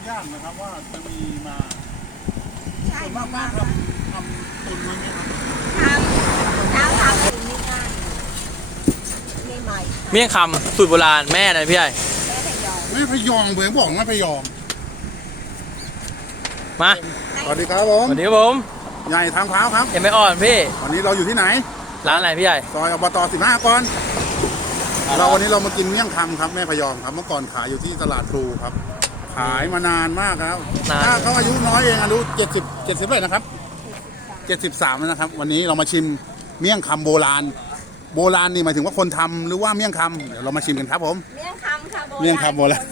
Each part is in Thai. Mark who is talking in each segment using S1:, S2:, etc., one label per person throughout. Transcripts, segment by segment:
S1: ยากนะครับว่าจะมีมา
S2: ใช่
S1: ส่วนมากป้าทำตุนมันไหมครับ
S2: ทำเองไม่ง่ายไม่ใหม่ค่ะ
S3: เมี่ยงคำสูตรโบราณแม่นะพี่ใหญ่
S2: แม่พยอง
S1: แม่พยองเบื่อบอกแม่พยอง
S3: มา
S1: สวัสดีครับผม
S3: สวัสดีครับผม
S1: ใหญ่ทางเท้าครับ
S3: เอ็มไม่อ่อนพี่
S1: วันนี้เราอยู่ที่ไหน
S3: ร้านอะไรพี่ใหญ่
S1: ซอยอบต15ก่อนวันนี้เรามากินเมี่ยงคำครับแม่พยองครับเมื่อก่อนขายอยู่ที่ตลาดพลูครับ ขายมานานมากครับถ้าเขาอายุน้อยเองอายุ70เลยนะครับ73แล้วนะครับ วันนี้เรามาชิมเมี่ยงคำโบราณนี่หมายถึงว่าคนทำหรือว่าเมี่ยงคำเดี๋ยวเรามาชิมกันครับผม
S2: เมี่ยงคำค่ะ
S1: เมี่ยงคำโบราณ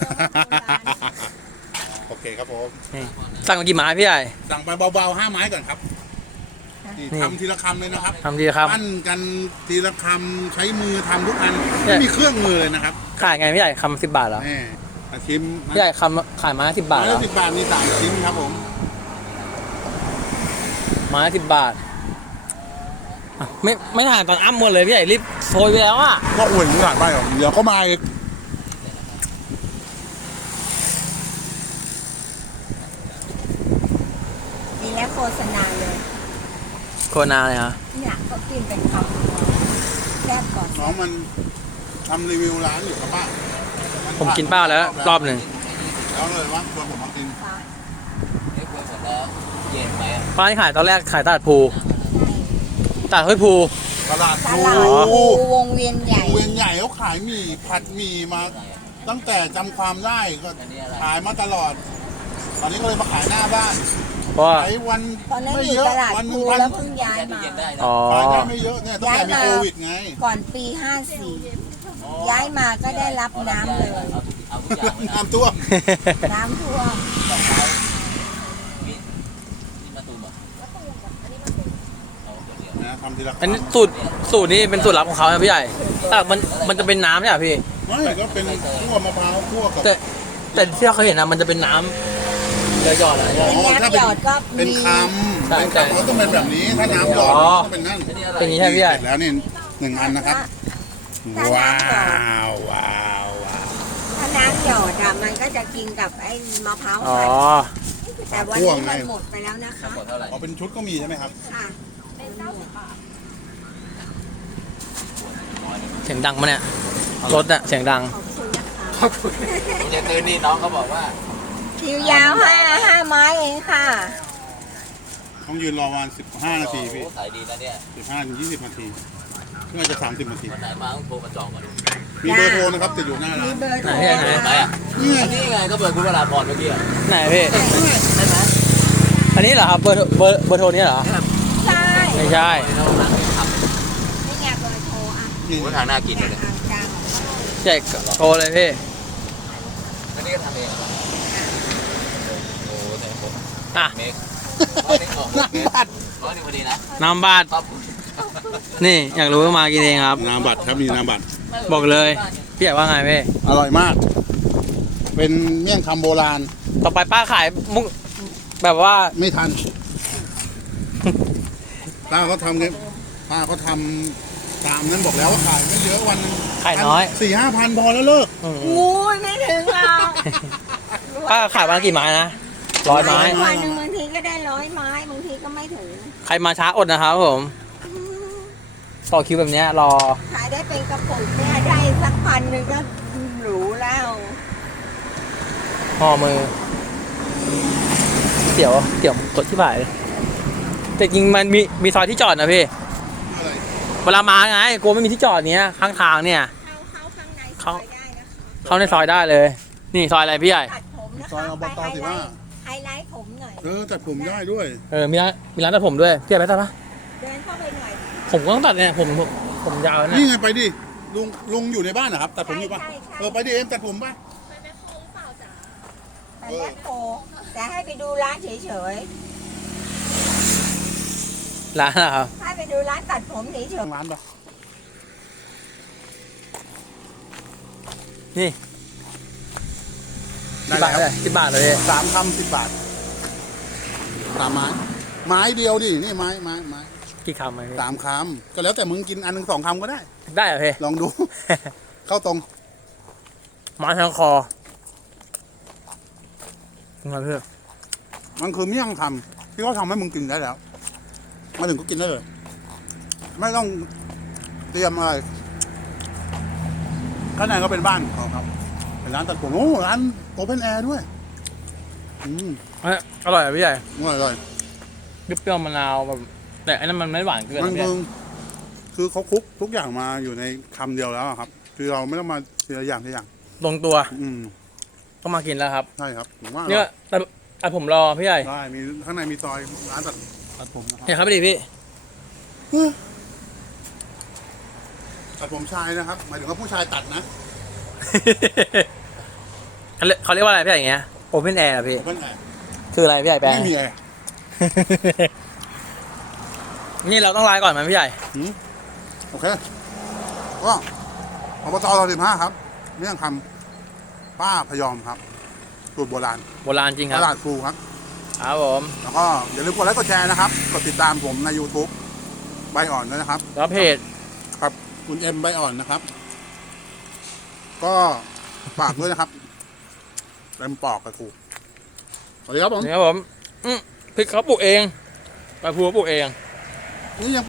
S1: โอเคครับผม
S3: นี่สั่งมากี่ไม้พี่ใหญ่
S1: สั่งไปเบาๆ5 ไม้ก่อนครับนี่ทำทีละคำเลยนะครับ
S3: ทำดีครับ
S1: ปั้นกันทีละคำใช้มือทำทุกอัน
S3: เนี่ย
S1: ไม่มีเครื่องมือเลยนะครับ
S3: ขายไงพี่ใหญ่คำ10 บาทเหรอ
S1: นี่มาชิม
S3: พี่ใหญ่คำขายไม้10 บาท
S1: ไม้
S3: เหร
S1: ละ
S3: อ
S1: 10 บาทมี3 ชิ้นครับผม
S3: ไม้10 บาทอ่ะไม่ถ่ายตอนอ้ำหมดเลยพี่ใหญ่รีบโซยไปแล้วอ่ะ
S1: ก็อวยถึงหลังไปหรอกเดี๋ยวก็มาอีก
S2: มีแล้วโฆษณาเลย
S3: โคนาเลยฮะ
S2: เนี่ยเขากินเป็นคำแซ่บก่อน
S1: น้องมันทำรีวิวร้านอยู่ครับป้า
S3: ผมกินเป้าแล้วรอบหนึ่ง
S1: แล้วเลยว่าชวนผมมากิน
S2: ฟ้า
S3: ป้าที่ขายตอนแรกขายตลาดภูตลาดห้วยภู
S1: ตลาด
S2: ต
S1: พลู
S2: ลาดภูวงเวียนใหญ่
S1: เวียนใหญ่เขาขายหมี่ผัดหมี่มา ตั้งแต่จำความได้ก็ขายมาตลอด ตอนนี้ก็เลยมาขายหน้าบ้าน
S3: เพราะว่า
S1: ขายวัน
S2: ตอนนั้น
S1: ไม่
S2: อยู่
S1: เยอะ
S2: ตลาด
S1: วัน
S2: ภู
S1: พัน
S2: แล้วเพิ่งย้ายมา
S3: อ๋อ
S1: ขายได้ไม่เยอะเนี่ยตั้งแต่มีโควิดไง
S2: ก่อนปี 54 ย้ายมาก็ได้รับน้ำเลย
S1: น้ำท่วม
S2: น้ำท่วม
S1: นะทำทีละ
S3: อันนี้สูตรนี้เป็นสูตรลับของเขานะพี่ใหญ่แต่มันจะเป็นน้ำเนี่ยพี่
S1: ไม่ก็เป็นคั่วมะพร้าวคั่วกับ
S3: แต่ที่เราเคยเห็นนะมันจะเป็นน้ำหยอดๆอะไรเงี้ย
S2: เป็นน้ำหยอดก็
S1: เป็น
S2: มี
S1: คำเป็นคำก็ต้องเป็นแบบนี้ ถ้าน้ำหยอด
S3: อ๋อ
S1: ก็เป็นนั่น
S3: เป็นอย่างนี้ใช่ไหมพี่ใหญ่
S1: เสร็จแล้วนี่1 อันนะครับ
S2: ถ้า
S1: ว้า
S2: น้ำหยอด
S1: วว้าวว้าว
S2: ถ้าน้ำหยอดอะมันก็จะกินกับไอ้มะพร้าว
S3: อ๋อ
S2: หั่นแต่วันนี้มันหมดไปแล้วนะคะ
S1: อ๋อเป็นชุดก็มีใช่ไหมครับ
S2: ค่ะ
S3: เสียงดังมาเนี่ยรถอะเสียงดัง
S2: ขอบคุณนะคะ
S4: ผมจะตื่นนี่น้องเขาบอกว่า
S2: คิวยาว5 ไม้เองค่ะ
S1: ต้องยืนรอประมาณ15 นาทีพี่
S4: โอ้ขายดีนะเนี่ย
S1: 15 ถึง 20 นาทีน่าจะ30 นาที
S4: วันไหนมาต้องโทรมาจองก่อน
S1: มีเบอร์โทรนะครับติดอยู่หน้าร้า
S2: มี
S1: น
S2: เบอร์โทร
S3: ไหน
S4: ไหนอ่ะ
S1: นี่ไง
S4: อันนี้ไงก็เบอร์คุณเวลาพรเมื่อกี้อ่ะ
S3: ไหนพี่
S4: ใช่ไหม
S3: อันนี้เหรอครับเบอร์โทรนี้เหรอ
S2: ใช่
S3: ไม่ใช่
S4: เราหนังทำ
S2: นี่ไงเบอร์โทรอ่ะ
S1: นี่
S4: โอ้ทางน่ากินเลยเนี่ย
S2: อ่างกลาง
S3: ใหญ่โทรเลยพี่
S4: อันนี้ก็ทำเองโอ้แต่ผม
S3: อ่ะ
S4: เมค100ออก
S1: น้ำบัตร
S4: 100พอดีนะ
S3: น้ำบาด
S4: ครับ
S3: นี่อยากรู้ก็มากินเองครับ
S1: น้ำบัตรครับมีน้ำบัตร
S3: บอกเลยพี่ใหญ่ว่าไงพี่
S1: อร่อยมาก เป็นเมี่ยงคำโบราณ
S3: ต่อไปป้าขายมุกแบบว่า
S1: ไม่ทัน ป้าเขาทำไงป้าเขาทำตามนั้นบอกแล้วว่าขายไม่เยอะวันหนึง
S3: ขายน้อย
S1: 4-5 พันพอแล้วเลิก
S3: อืม
S2: งูไม่ถึงหรอก
S3: ป้าขายวันละกี่ไม้นะ100 ไม้
S2: วันหนึ่งบางทีก็ได้100 ไม้บางทีก็ไม่ถึง
S3: ใครมาช้าอดนะครับผมต่อคิวแบบเนี้ยรอ
S2: ขายได้เป็นกระปุกเนี่ยได้สัก1,000ก็หรูแล้ว
S3: ห่อมือเดี๋ยวกดที่บ่ายเลยแต่จริงมันมีซอยที่จอดนะพี่
S1: อะไร
S3: เวลามาไงกลัวไม่มีที่จอดเนี้ยข้างทางเนี่ย
S2: เข้าข้างในซอยได้นะคะ
S3: เข้าในซอยได้เลย นี่ซอยอะไรพี่ใหญ่
S2: ตัดผมนะ
S1: ซอย
S2: คะ
S1: อบ
S2: ไป
S1: ต
S2: ไฮไลท์ผมหน่อย
S1: ตัดผมได้ด้วย
S3: มีร้านตัดผมด้วยพี่ใหญ่ไปตัดปะ
S2: เดินเข้าไปหน่อย
S3: ผมก็ต้องตัดเนี่ยผมยาวนะ
S1: นี่ไงไปดิลุงอยู่ในบ้านนะครับตัดผมอยู่ปะ
S2: ใช่
S1: ไปดิเอ็มตัดผมปะ
S2: แต่แม่โคแต่ให้ไปดูร้านเฉย
S3: ร้านนะครับ
S2: ๆให้ไปดูร้านตัดผมเฉย
S1: ทางร้านปะ
S3: นี่
S1: ได้
S3: 10 บาท
S1: แล้ว
S3: เลย10 บาทเลย
S1: 3 คำ 10 บาท3 ไม้ ไม้เดียวดินี่ไม้
S3: กี่คำไหมพี่
S1: 3 คำก็แล้วแต่มึงกินอันหนึ่ง2 คำก็ได้
S3: ได้เหรอพี่
S1: ลองดู เข้าตรง
S3: มาทางคอครับเพื่อน
S1: มันคือเมี่ยงคำที่เขาทำให้มึงกินได้แล้วมาถึงก็กินได้เลย ไม่ต้องเตรียมอะไรข้างในก็เป็นบ้านของเขาครับเป็นร้านตัดผมโอ้ร้านโอเพนแอร์ด้วย
S3: อร่อยอ่ะพี่ใหญ่
S1: อร่อย
S3: เปรี้ยวๆมะนาวแบบแต่อันนั้นมันไม่หวานเกิน
S1: มัน
S3: นะพี่
S1: คือเขาคลุกทุกอย่างมาอยู่ในคำเดียวแล้วอะครับ คือเราไม่ต้องมาทีละอย่างทีละอย่าง
S3: ลงตัว
S1: อืม
S3: ก็มากินแล้วครับ
S1: ใช่ครับผมว่า
S3: เนี่ยแต่ผมรอพี่ใหญ่
S1: ได้มีข้างในมีซอยร้านตัดผมนะค
S3: เห็น
S1: รับ
S3: ครับพี่ดิพี่
S1: ตัดผมชายนะครับหมายถึงว่าผู้ชายตัดนะ
S3: เขาเรียกว่าอะไรพี่ใหญ่อย่างเงี้ยโอเพนแอร์พี่
S1: โอเพนแอร์
S3: คืออะไรพี่ใหญ่แปลง
S1: ไม่มีอะไร
S3: นี่เราต้องไลน์ก่อนไหมพี่ใหญ่
S1: โอเคก็อบต.15ครับเมี่ยงคำป้าพยอมครับสูตรโบราณ
S3: โบราณจริงค
S1: ต
S3: รับ
S1: ลาดครูครับ
S3: ครับผม
S1: แล้วก็อย่าลืมกดไลค์กดแชร์นะครับ กดติดตามผมใน YouTube ใบอ่อนด้วยนะครับ
S3: แล้วเพจ
S1: ครับคุณเอ็มใบอ่อนนะครับ ก็ฝากด้วยนะครับเต็มปอกกับครูสวัสดีครับผม
S3: นี่ครับผมพริกเขาปลูกเองปลาพูเขาปลูกเอง
S1: นี่ยัง